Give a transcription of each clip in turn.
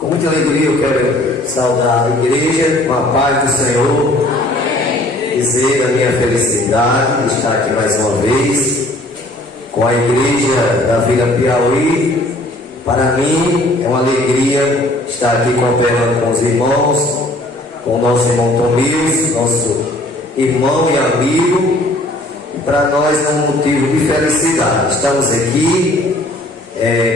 Com muita alegria eu quero saudar a igreja com a paz do Senhor. Amém. Dizer da minha felicidade de estar aqui mais uma vez com a igreja da Vila Piauí. Para mim é uma alegria estar aqui cooperando com os irmãos, com o nosso irmão Tomils, nosso irmão e amigo. E para nós é um motivo de felicidade. Estamos aqui,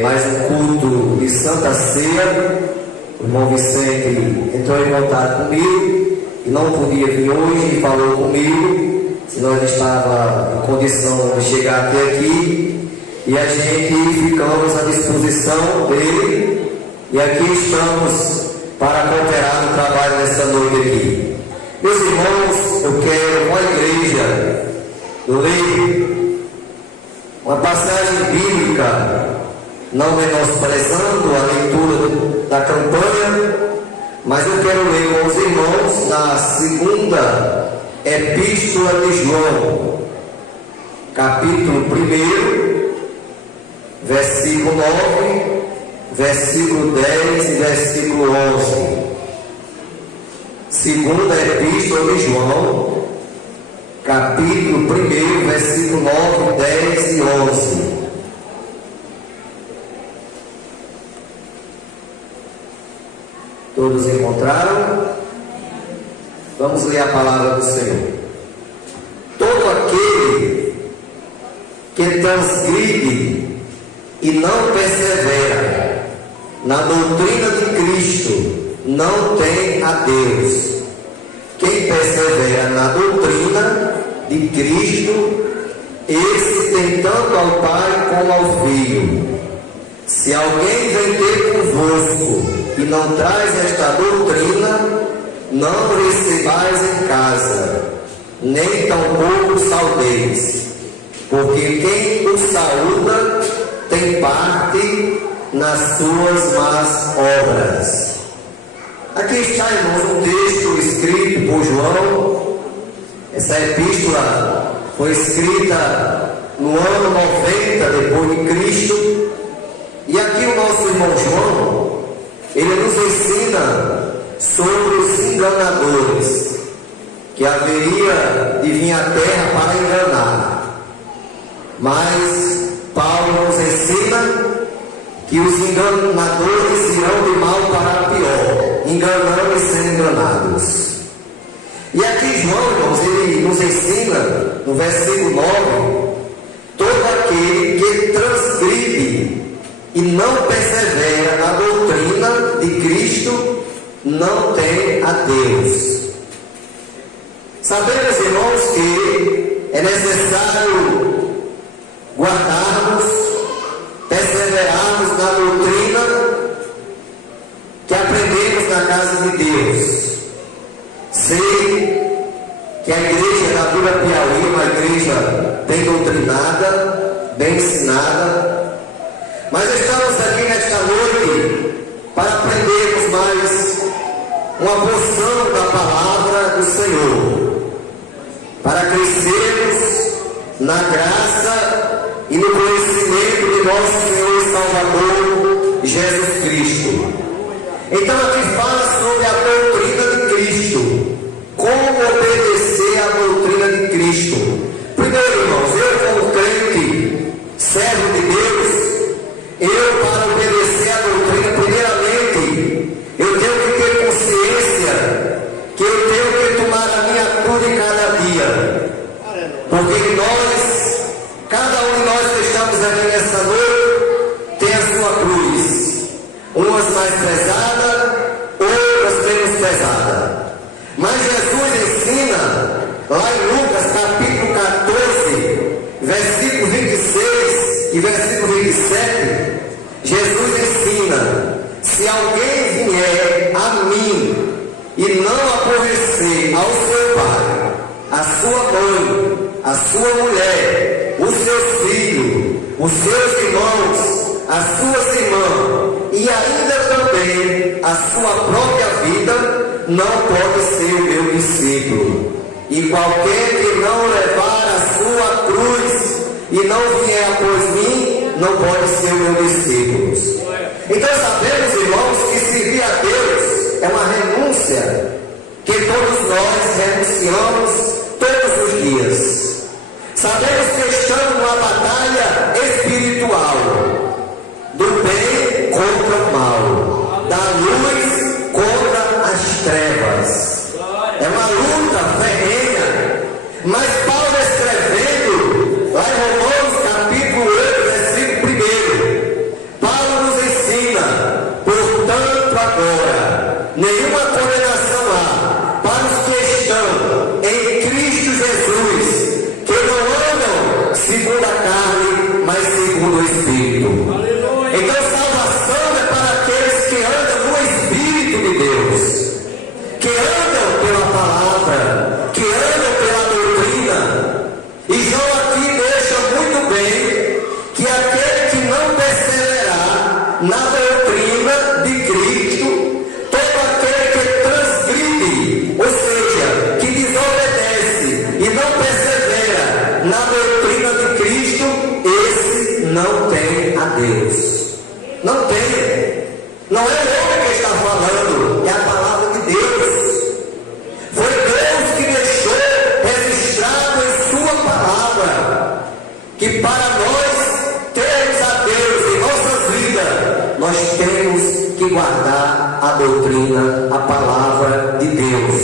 mais um culto de Santa Ceia. O irmão Vicente entrou em contato comigo e não podia vir hoje e falou comigo se nós estávamos em condição de chegar até aqui, e a gente ficamos à disposição dele e aqui estamos para cooperar no trabalho dessa noite aqui. Meus irmãos, eu quero com a igreja ler uma passagem bíblica, não menosprezando a leitura da campanha, mas eu quero ler com os irmãos na segunda Epístola de João, capítulo 1, versículo 9, versículo 10 e versículo 11. Segunda Epístola de João, capítulo 1, versículo 9, 10 e 11. Todos encontraram? Vamos ler a palavra do Senhor. Todo aquele que transgride e não persevera na doutrina de Cristo não tem a Deus. Quem persevera na doutrina de Cristo, esse tem tanto ao Pai como ao Filho. Se alguém vem ter convosco e não traz esta doutrina, não recebais em casa, nem tampouco saudeis, porque quem o saúda tem parte nas suas más obras. Aqui está, irmãos, um texto escrito por João. Essa epístola foi escrita no ano 90 depois de Cristo. E aqui o nosso irmão João, ele nos ensina sobre os enganadores, que haveria de vir à terra para enganar. Mas Paulo nos ensina que os enganadores irão de mal para pior, enganando e sendo enganados. E aqui João, irmãos, ele nos ensina, no versículo 9, todo aquele que transgride e não persevera na doutrina de Cristo não tem a Deus. Sabemos, irmãos, que é necessário guardarmos, perseverarmos na doutrina que aprendemos na casa de Deus. Sei que a igreja da Vila Piauí é uma igreja bem doutrinada, bem ensinada, mas estamos aqui nesta noite para aprendermos mais uma porção da palavra do Senhor, para crescermos na graça e no conhecimento de nosso Senhor e Salvador Jesus Cristo. Então aqui fala sobre a doutrina de Cristo, como obedecer à doutrina de Cristo. Primeiro, irmãos, eu como crente, servo de Deus, eu, para obedecer à doutrina, primeiramente, eu tenho que ter consciência que eu tenho que tomar a minha cruz de cada dia. Porque nós, cada um de nós que estamos aqui nessa noite, tem a sua cruz. Umas mais pesadas, outras menos pesadas. Mas Jesus ensina, lá em Lucas capítulo 14, versículo 26 e versículo 27, Jesus ensina: se alguém vier a mim e não aborrecer ao seu pai, a sua mãe, a sua mulher, os seus filhos, os seus irmãos, as suas irmãs, e ainda também a sua própria vida, não pode ser o meu discípulo. E qualquer que não levar a sua cruz e não vier após mim, não pode ser o meu discípulo. Então sabemos, irmãos, que servir renúncia que todos nós renunciamos todos os dias. Sabemos que estamos numa batalha espiritual, do bem contra o mal, da luz contra as trevas. É uma luta ferrenha, mas Paulo escrevendo lá em Romanos capítulo 8, versículo 1, Paulo nos ensina: portanto agora nenhuma condenação há para os que estão em Cristo Jesus, que não andam segundo a carne, mas segundo o Espírito. Então salvação é para aqueles que andam no Espírito de Deus, que andam pela palavra, que andam pela doutrina. E João aqui deixa muito bem que aquele que não perseverar na doutrina de Cristo, todo aquele que transgride, ou seja, que desobedece e não persevera na doutrina de Cristo, esse não tem a Deus. Não tem. Não é o homem que está falando, é a palavra de Deus. Foi Deus que deixou registrado em sua palavra que para nós termos a Deus em nossas vidas, nós temos que guardar a doutrina, a palavra de Deus.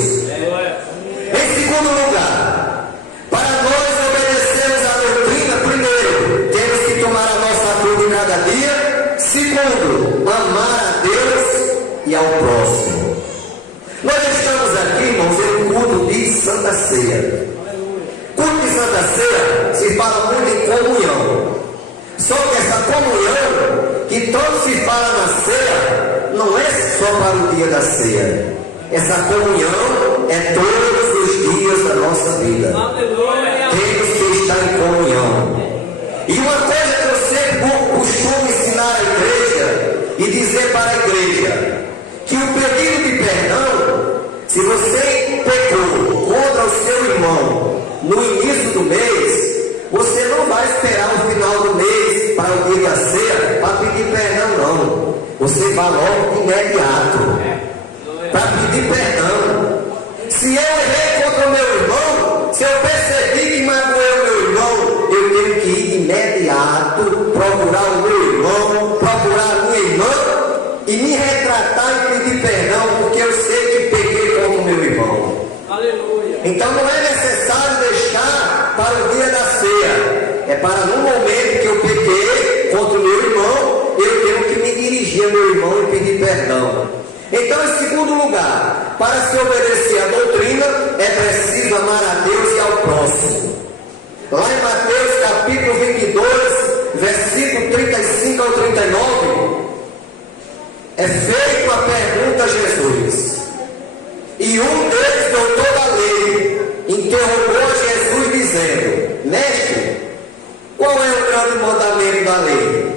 Em segundo lugar, para nós obedecermos a doutrina, primeiro, temos que tomar a nossa cruz cada dia. Segundo, amar a Deus e ao próximo. Nós estamos aqui, irmãos, em um culto de Santa Ceia. Culto de Santa Ceia se fala muito em comunhão. Só que essa comunhão, que tanto se fala na ceia, não é só para o dia da ceia. Essa comunhão é todos os dias da nossa vida. Temos que estar em comunhão. E uma coisa que eu sempre costumo ensinar à igreja e dizer para a igreja, que o pedido de perdão, se você pecou contra o seu irmão no início do mês, você não vai esperar o final do mês para o dia da ceia para pedir perdão, não. Você vai logo de imediato para pedir perdão. Se eu errei contra o meu irmão, se eu percebi que magoei o meu irmão, eu tenho que ir de imediato procurar o meu irmão, procurar a minha irmã e me retratar e pedir perdão, porque eu sei que pequei contra o meu irmão. Aleluia. Então não é necessário deixar para o dia da ceia. É para no momento que eu pequei contra o meu irmão, eu tenho que me dirigir ao meu irmão e pedir perdão. Então, em segundo lugar, para se obedecer à doutrina, é preciso amar a Deus e ao próximo. Lá em Mateus capítulo 22, versículo 35 ao 39, é feita a pergunta a Jesus. E um deles, doutor da lei, interrogou a Jesus dizendo: Mestre, qual é o grande mandamento da lei?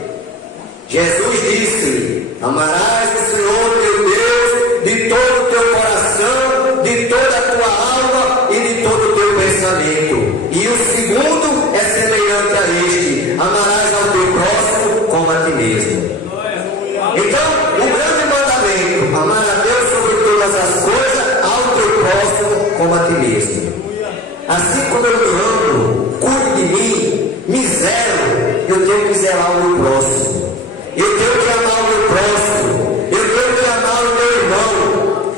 Jesus disse-lhe: amarás o Senhor teu Deus de todo o teu coração, de toda a tua alma e de todo o teu pensamento. E o segundo é semelhante a este: amarás ao teu próximo como a ti mesmo. Então, o grande mandamento, amar a Deus sobre todas as coisas, ao teu próximo como a ti mesmo. Assim como eu me amo, cuido de mim, me zelo, eu tenho que zelar o meu próximo. Eu tenho que amar o meu próximo. Eu tenho que amar o meu irmão.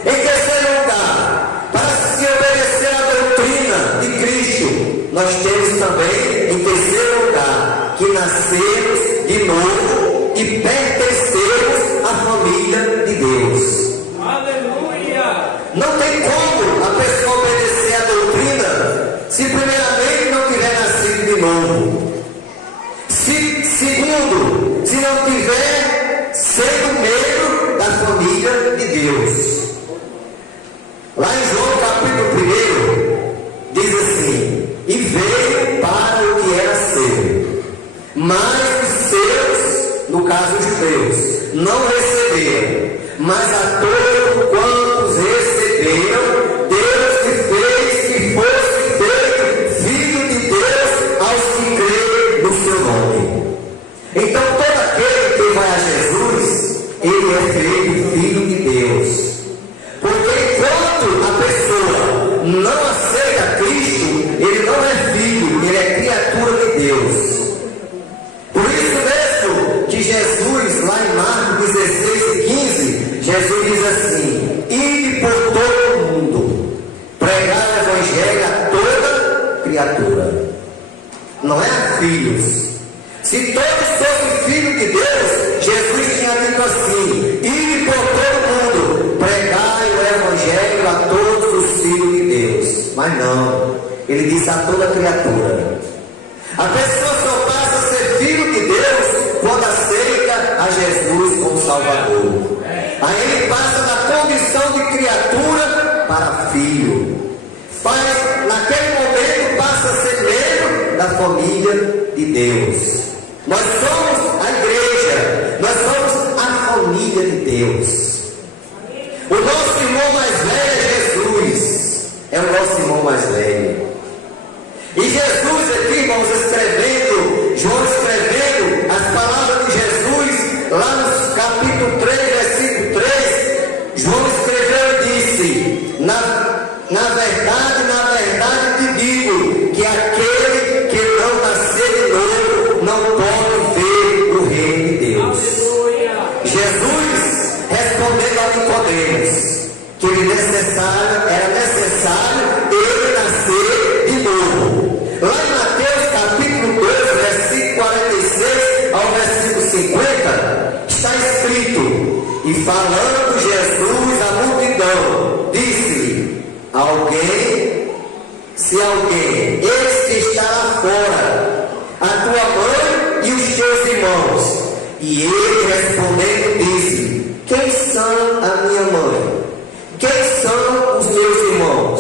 Em terceiro lugar, para se obedecer à doutrina de Cristo, nós temos também, em terceiro lugar, que nascermos de novo e pertencermos à família de Deus. Aleluia! Não tem como a pessoa obedecer à doutrina se primeiramente não tiver nascido de novo. Segundo, se não tiver sendo membro da família de Deus. Lá em João capítulo 1, diz assim: e veio para o que era seu, mas os seus, no caso os judeus, não receberam, mas a todos quantos receberam, Deus te fez que fosse feito filho de Deus aos que creem no seu nome. Então todo aquele que vai a Jesus, ele é feito filho de Deus. Porque enquanto a pessoa não aceita Cristo, ele não é filho, ele é criatura de Deus. Por isso mesmo que Jesus, lá em Marcos 16:15, Jesus diz assim: ide por todo o mundo, pregar o evangelho a toda criatura. Não é a filhos. Se todos fossem filhos de Deus, Jesus tinha dito assim: ide por todo mundo, pregai o evangelho a todos os filhos de Deus. Mas não, ele disse a toda criatura. A pessoa só passa a ser filho de Deus quando aceita a Jesus como Salvador. Aí ele passa da condição de criatura para filho. Naquele momento passa a ser membro da família de Deus. Nós somos a igreja, nós somos a família de Deus. O nosso irmão mais velho é Jesus, é o nosso irmão mais velho. E Jesus aqui, irmãos, João escrevendo as palavras de Jesus, lá no capítulo 3, versículo 3, João escreveu e disse: na verdade te digo, que aquele que não nascer de novo não pode ver o reino de Deus. Jesus respondendo a Nicodemos que era necessário ele nascer de novo. Lá em Mateus capítulo 12, versículo 46 ao versículo 50, está escrito: e falando Jesus à multidão, disse-lhe: se alguém, eis que está lá fora, a tua mãe e os teus irmãos. E ele respondendo disse: quem são a minha mãe? Quem são os meus irmãos?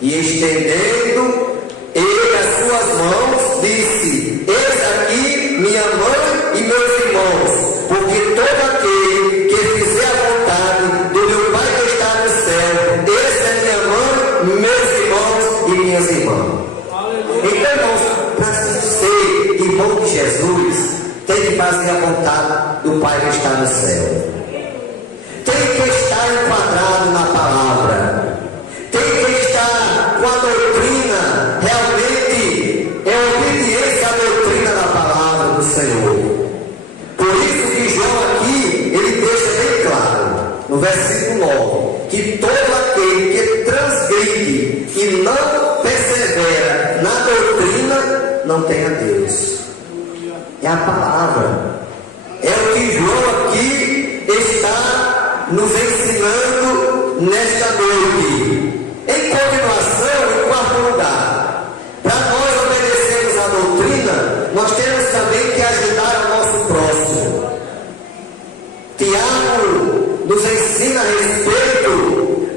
E estendendo ele as suas mãos, disse: eis aqui minha mãe e meus irmãos, porque todo aquele que fizer a vontade do meu Pai que está no céu, esse é minha mãe, meus irmãos e minhas irmãs. Então, irmãos, para ser irmão de Jesus, tem que fazer a vontade do Pai que está no céu. Tem que estar enquadrado na palavra. Tem que estar com a doutrina realmente em obediência à doutrina da palavra do Senhor. Por isso que João aqui, ele deixa bem claro, no versículo 9, que todo aquele que transgride e não persevera na doutrina, não tem a Deus. É a palavra. É o que João aqui está nos ensinando nesta noite. Em continuação, em quarto lugar, para nós obedecermos a doutrina, nós temos também que ajudar o nosso próximo. Tiago nos ensina a respeito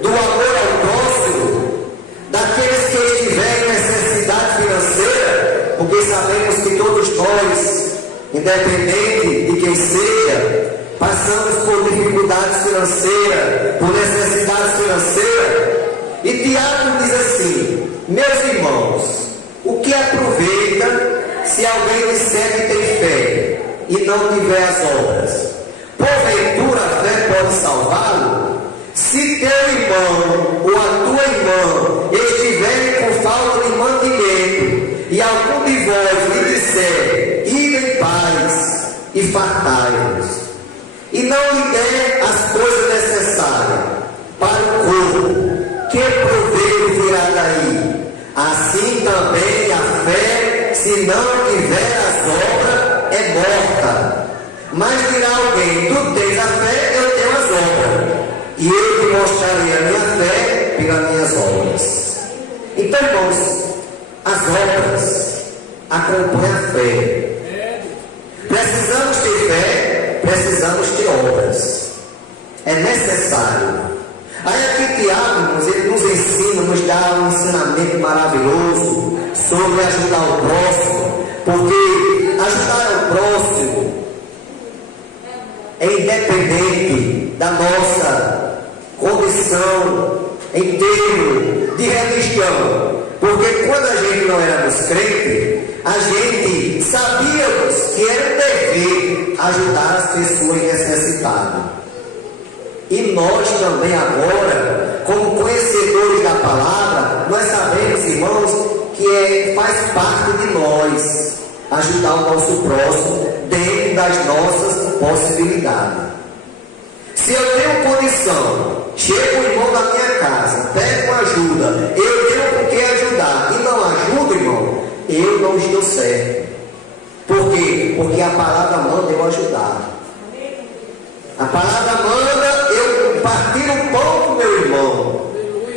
do amor ao próximo, daqueles que estiverem em necessidade financeira, porque sabemos que todos nós, independente de quem seja, passamos por dificuldades financeiras, por necessidades financeiras. E Tiago diz assim: meus irmãos, o que aproveita se alguém disser que tem fé e não tiver as obras? Porventura a fé pode salvá-lo? Se teu irmão ou a tua irmã estiverem com falta de mantimento, e algum de vós lhe disser: ide em paz e fartai-vos, e não lhe der as coisas necessárias para o corpo, que proveito virá daí? Assim também a fé, se não tiver as obras, é morta. Mas dirá alguém: tu tens a fé, eu tenho as obras, e eu te mostrarei a minha fé pelas minhas obras. Então, irmãos, as obras acompanham a fé. Precisamos ter fé, precisamos ter obras. É necessário. Aí aqui Tiago, ele nos ensina, nos dá um ensinamento maravilhoso sobre ajudar o próximo, porque ajudar o próximo é independente da nossa condição em termos de religião. Porque quando a gente não éramos crentes, a gente sabíamos que era um dever ajudar as pessoas necessitadas. E nós também agora, como conhecedores palavra, nós sabemos, irmãos, que faz parte de nós ajudar o nosso próximo dentro das nossas possibilidades. Se eu tenho condição, chega o irmão da minha casa, pede uma ajuda, eu tenho com que ajudar e não ajudo, irmão, eu não estou certo. Por quê? Porque a palavra manda eu ajudar. A palavra manda eu partir o pão com o meu irmão,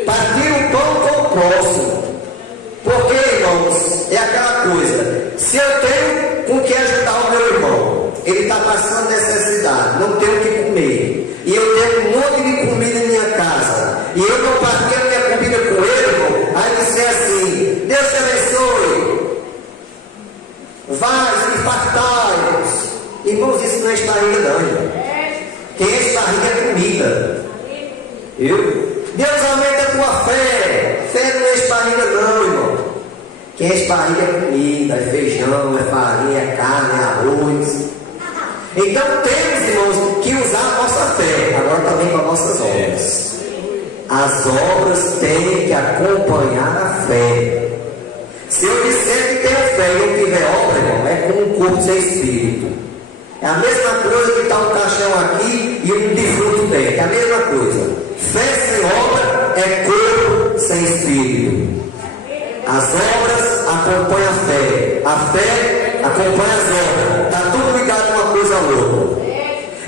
partir o pão com o próximo. Porque, irmãos, é aquela coisa, se eu tenho com que ajudar o meu irmão, ele está passando necessidade, não tem o que comer, e eu tenho um monte de comida em minha casa, e eu não partir a minha comida com ele, irmão, aí disser assim, Deus te abençoe, vai, se fartai. Irmãos, isso não é estarrilha não, irmão. Quem é estarrilha é comida. Deus aumenta a tua fé. Fé não é esparrilha não, irmão. Quem é esparrilha é comida, é feijão, é farinha, é carne, é arroz. Então temos, irmãos, que usar a nossa fé. Agora também com as nossas obras. As obras têm que acompanhar a fé. Se eu disser que tenho fé e não tiver obra, irmão, é como um corpo sem espírito. É a mesma coisa que está um caixão aqui e um defunto dentro. É a mesma coisa. Fé sem obra é corpo sem espírito. As obras acompanham a fé acompanha as obras. Está tudo ligado uma coisa à outra.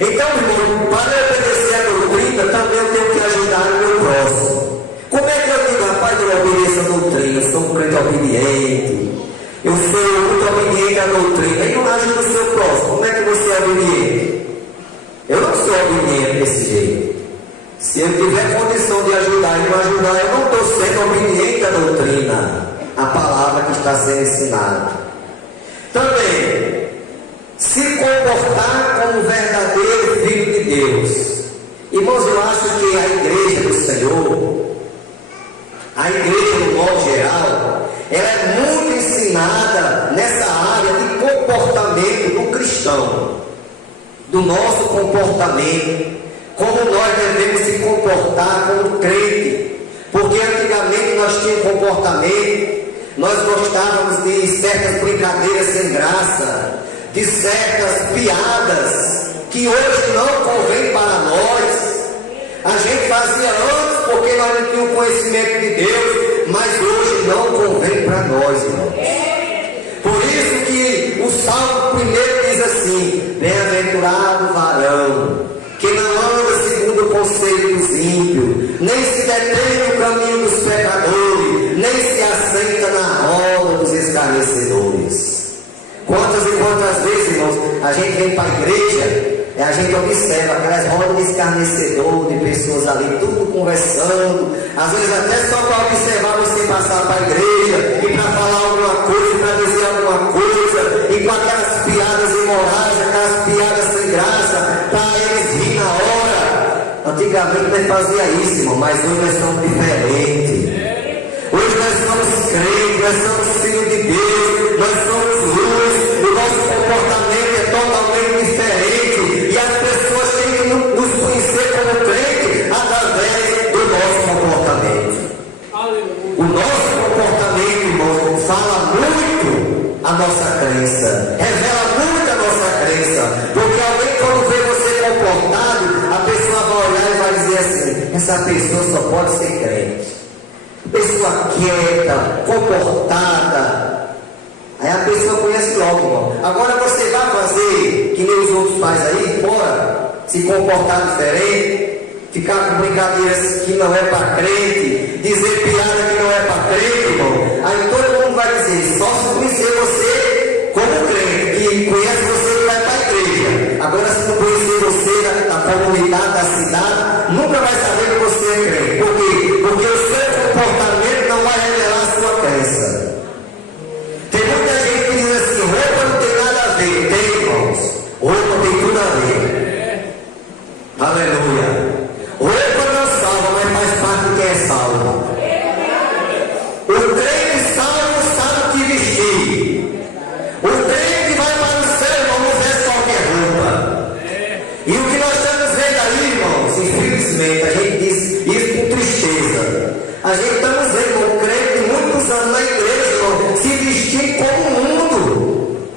Então, irmão, para eu obedecer a doutrina, também eu tenho que ajudar o meu próximo. Como é que eu digo, rapaz, eu obedeço a doutrina, eu sou um crente obediente, eu sou muito obediente à doutrina, e não ajuda o seu próximo? Como é que você é obediente? Eu não sou obediente desse jeito. Se eu tiver condição de ajudar e não ajudar, eu não estou sendo obediente à doutrina, à palavra que está sendo ensinada. Também, se comportar como verdadeiro filho de Deus. Irmãos, eu acho que a igreja do Senhor, a igreja no modo geral, ela é muito ensinada nessa área de comportamento do cristão, do nosso comportamento, como nós devemos se comportar como crente, porque antigamente nós tínhamos comportamento, nós gostávamos de certas brincadeiras sem graça, de certas piadas que hoje não convém para nós. A gente fazia antes porque nós não tínhamos conhecimento de Deus, mas hoje não convém para nós, irmãos. Por isso que o Salmo primeiro diz assim: bem-aventurado o varão que não anda segundo o conselho dos ímpios, nem se detém no caminho dos pecadores, nem se assenta na roda dos escarnecedores. Quantas e quantas vezes, irmãos, a gente vem para a igreja e a gente observa aquelas rodas de escarnecedor, de pessoas ali, tudo conversando, às vezes até só para observar você passar para a igreja e para falar alguma coisa, para dizer alguma coisa, e com aquelas piadas imorais, aquelas piadas sem graça, para eles rir na hora. Antigamente nós fazia isso, irmão, mas hoje nós somos diferentes. Hoje nós somos crentes, nós somos filhos de Deus, nós somos luz, o nosso comportamento é totalmente diferente e as pessoas têm que nos conhecer como crente através do nosso comportamento. O nosso comportamento, irmão, fala muito a nossa crença, revela muito a nossa crença, porque alguém quando vê você comportado, a pessoa vai olhar e vai dizer assim: essa pessoa só pode ser crente. Pessoa quieta, comportada. Aí a pessoa conhece logo, irmão. Agora você vai fazer que nem os outros pais aí fora, se comportar diferente, ficar com brincadeiras que não é para crente, dizer piada que não é para crente, irmão. Aí todo mundo vai dizer, só se conhecer você como crente, que conhece você que vai para a igreja. Agora se não conhecer você da comunidade, da cidade, nunca vai saber que você é crente. Por quê? Porque o seu comportamento não vai revelar a sua crença. Tem muita gente que diz assim: roupa não tem nada a ver. Tem, irmãos. Roupa tem tudo a ver. Aleluia. Roupa não salva, mas faz parte de quem é salvo. O crente salvo sabe o que vestir. O crente vai para o céu, irmão, não veste qualquer roupa. E o que nós estamos vendo aí, irmãos, infelizmente, a gente diz isso com tristeza. A A gente estamos vendo um crente de muitos anos na igreja, irmão, se vestir como o mundo.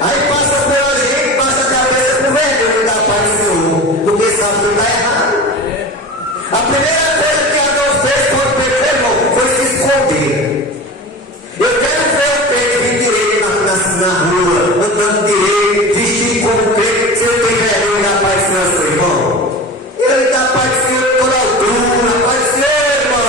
Aí passa pela gente, passa a cabeça por vergonha da paz do Senhor, porque sabe que está errado. A primeira coisa que Adão fez quando pecou, irmão, foi se esconder. Eu quero ver o crente vir direito na rua, andando direito, vestido como crente, se ele tem vergonha da paz do Senhor, irmão. Ele dá a paz do Senhor de toda altura, a paz do Senhor, irmão.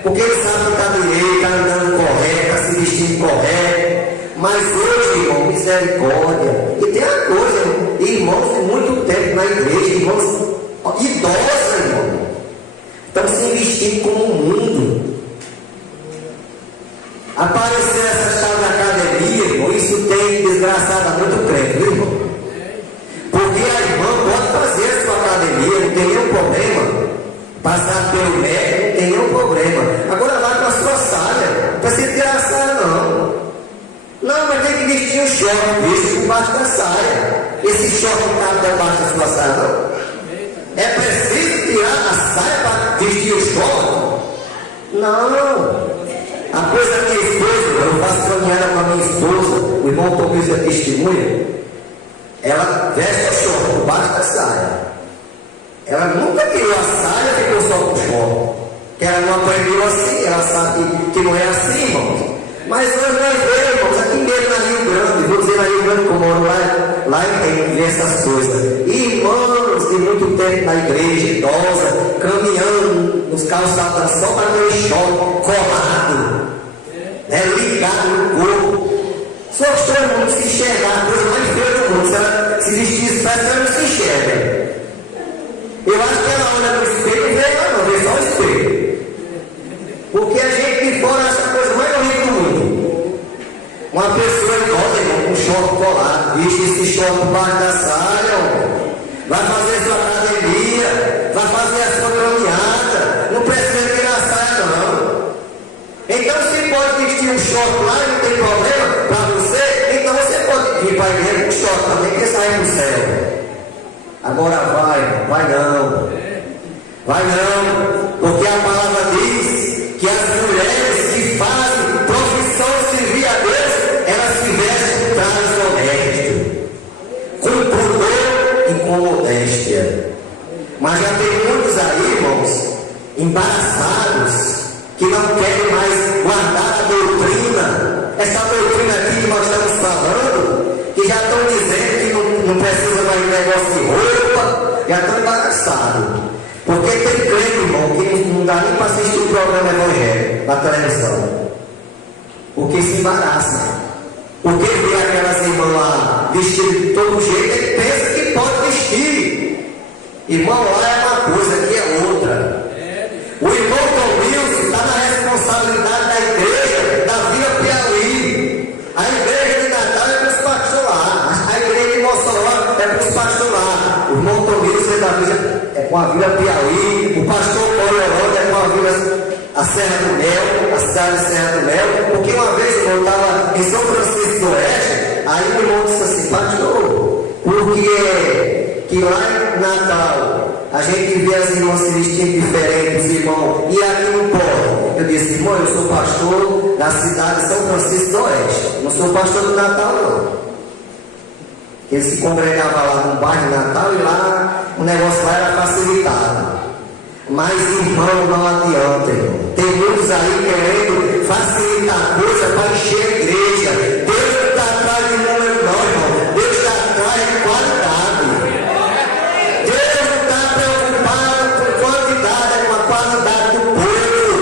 Porque ele sabe que está direito, está andando correto, está se vestindo correto. Mas hoje, irmão, misericórdia. E tem a coisa, irmãos de muito tempo na igreja, irmãos idosos, irmão, estão se vestindo como o mundo. Aparecer essa tal da academia, irmão, isso tem desgraçadamente o crente, viu, irmão? Porque a irmã pode fazer a sua academia, não tem nenhum problema. Passar pelo médico, não tem nenhum problema. Agora vai com a sua saia, não precisa tirar a saia, não. Não, mas tem que vestir um short, veste por baixo da saia. Esse short não cabe debaixo da sua saia, não? É preciso tirar a saia para vestir o short? Não. A coisa da minha esposa, eu faço caminhada com a minha esposa, o irmão Tomilson é testemunha, ela veste o short por baixo da saia. Ela nunca tirou a saia e ficou só com o short. Que ela não aprendeu assim, ela sabe que não é assim, irmãos. Mas nós vemos, irmãos, aqui mesmo na Rio Grande, vou dizer na Rio Grande que eu moro lá tem essas coisas. Irmãos de muito tempo na igreja, idosa, caminhando nos calçados só para ver choque, colado, ligado no corpo. Só que todo mundo se enxergar, a coisa mais feia do mundo. Se ela se vestir certo, ela não se enxerga. Eu acho que ela olha no espelho e vê ela não, vê só o espelho. Porque a gente de fora acha a coisa mais horrível do mundo. Uma pessoa idosa, irmão, com short colado, veste esse short por baixo da saia, vai fazer sua academia, vai fazer a sua caminhada, não precisa tirar a saia, não. Então, se pode vestir um short lá e não tem problema para você, então você pode vir para a igreja com short também, que sai para o céu. Agora vai não. Vai não, porque a palavra diz que as mulheres que fazem profissão de servir a Deus, elas se vestem com trajes honestos, com pudor e com modéstia. Mas já tem muitos aí, irmãos, embaraçados, que não querem mais guardar a doutrina. Essa doutrina aqui que nós estamos falando, que já estão dizendo que não precisa mais de negócio de roupa, já estão embaraçados. Porque tem crente, irmão, que não dá nem para assistir o programa evangélico na televisão. Porque se embaraça. Porque vê aquelas irmãs lá vestidas de todo jeito, ele pensa que pode vestir. Irmão, lá é uma coisa, aqui é outra. O irmão Tomilson está na responsabilidade da igreja da Vila Piauí. A igreja de Natal é para os pastores lá. A igreja de Mossoró é para os pastores lá. O irmão Tomilson é da Vila com a Vila Piauí, o pastor Paulo Herói é com a Vila, a Serra do Mel, a cidade de Serra do Mel, porque uma vez eu estava em São Francisco do Oeste, aí o irmão disse assim, pastor, porque que lá em Natal a gente vê as irmãs se vestindo diferentes, irmão, e aqui não pode. Eu disse, irmão, eu sou pastor da cidade de São Francisco do Oeste, não sou pastor do Natal, não. Ele se congregava lá no bairro de Natal e lá o negócio lá era facilitado. Mas, irmão, não adianta, irmão. Tem muitos aí querendo facilitar a coisa para encher a igreja. Deus não está atrás de número, não, irmão. Deus está atrás de qualidade. Deus não está preocupado com quantidade, é com a qualidade do povo.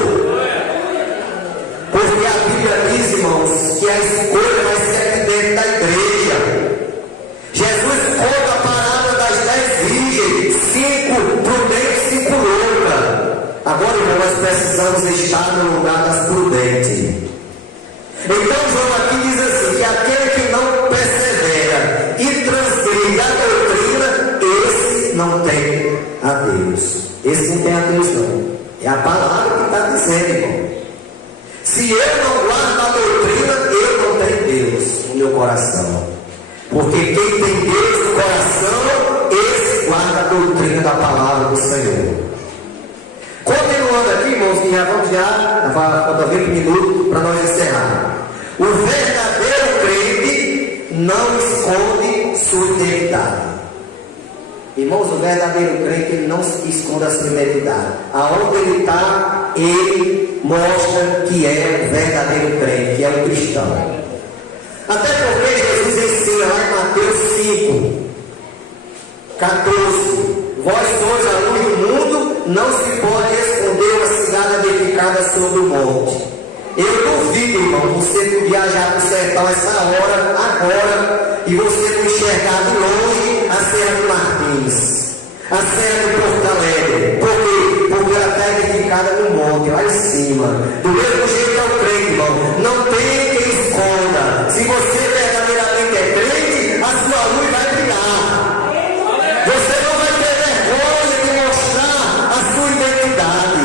Porque a Bíblia diz, irmãos, que a escolha vai ser aqui dentro da igreja. Jesus conta a parábola das 10 virgens, 5 prudentes e 5 loucas. Agora, irmão, nós precisamos estar no lugar das prudentes. Então, João aqui diz assim, que aquele que não persevera e transgride a doutrina, esse não tem a Deus. Esse não tem a Deus, não. É a palavra que está dizendo, irmão. Se eu não guardo a doutrina, eu não tenho Deus no meu coração. Porque quem tem Deus no coração, esse guarda a doutrina da palavra do Senhor. Continuando aqui, irmãos, que já vamos falta 20 minutos para nós encerrar. O verdadeiro crente não esconde sua identidade. Irmãos, o verdadeiro crente, ele não esconde a sua identidade. Aonde ele está, ele mostra que é o verdadeiro crente, que é o cristão. Até porque Jesus ensina lá em Mateus 5, 14: vós sois a luz do mundo, não se pode esconder uma cidade edificada sobre o monte. Eu duvido, irmão, você viajar para o sertão essa hora, agora, e você não enxergar de longe a Serra do Martins, a Serra do Porto Alegre. Por quê? Porque ela está edificada no monte, lá em cima. Do mesmo jeito é o crente, irmão. Não tem quem esconda. Se você verdadeiramente é crente, a sua luz vai brilhar. Você não vai ter vergonha de mostrar a sua identidade.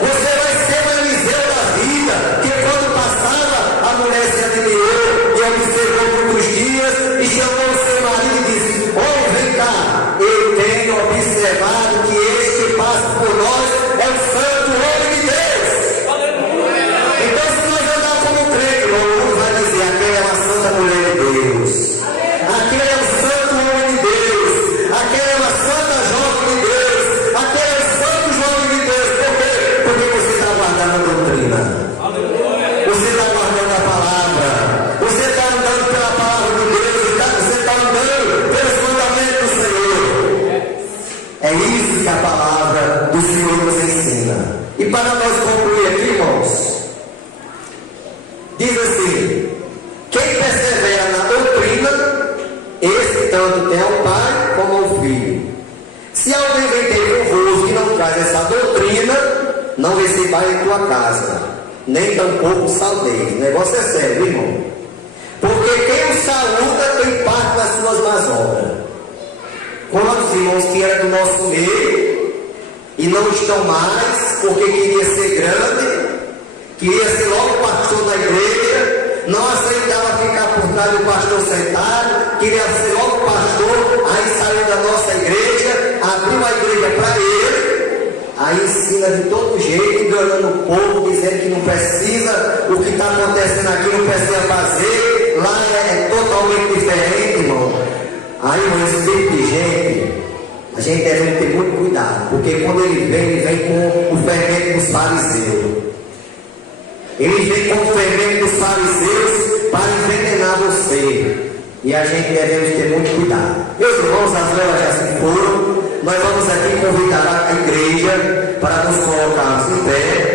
Você vai ser o Eliseu da vida, que quando passava, a mulher se admirou e observou muitos dias e chamou o seu marido e disse: oh, vem cá, eu tenho observado que este que passa por nós é o santo homem de Deus. Então, se nós andar como crente, o mundo vai dizer: aquela é uma santa mulher de Deus, aquele é um santo homem de Deus, aquela é uma santa jovem de Deus, aquele é um santo jovem de Deus. Por quê? Porque você está guardando a doutrina, você está guardando a palavra, você está andando pela palavra de Deus, você está andando pelos mandamentos do Senhor. É isso que a palavra do Senhor nos ensina. E para nós concluir aqui, irmãos, diz assim: quem persevera na doutrina, esse tanto tem ao pai como ao filho. Se alguém vem ter convosco que não traz essa doutrina, não receba em tua casa, nem tampouco saldeis. O negócio é sério, irmão. Porque quem o saúda tem parte das suas más obras. Quantos irmãos que eram do nosso meio e não estão mais, porque queria ser grande, queria ser logo pastor da igreja, não aceitava ficar por trás do pastor sentado, queria ser logo pastor, aí saiu da nossa igreja, abriu a igreja para ele, aí ensina de todo jeito, enganando o povo, dizendo que não precisa, o que está acontecendo aqui não precisa fazer, lá é totalmente diferente, irmão. Aí, irmão, esse tipo de gente, a gente deve ter muito cuidado, porque quando ele vem com o fermento dos fariseus. Ele vem com o fermento dos fariseus para envenenar você. E a gente deve ter muito cuidado. Meus irmãos, as velas já se foram. Nós vamos aqui convidar a igreja para nos colocarmos em pé.